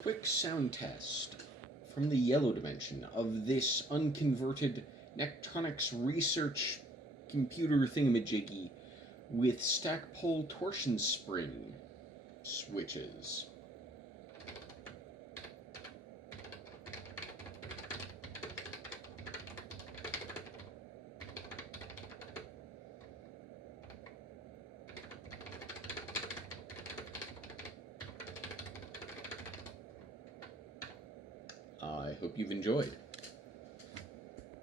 Quick sound test from the yellow dimension of this unconverted Netronics Research computer thingamajiggy with stack pole torsion spring switches. I hope you've enjoyed.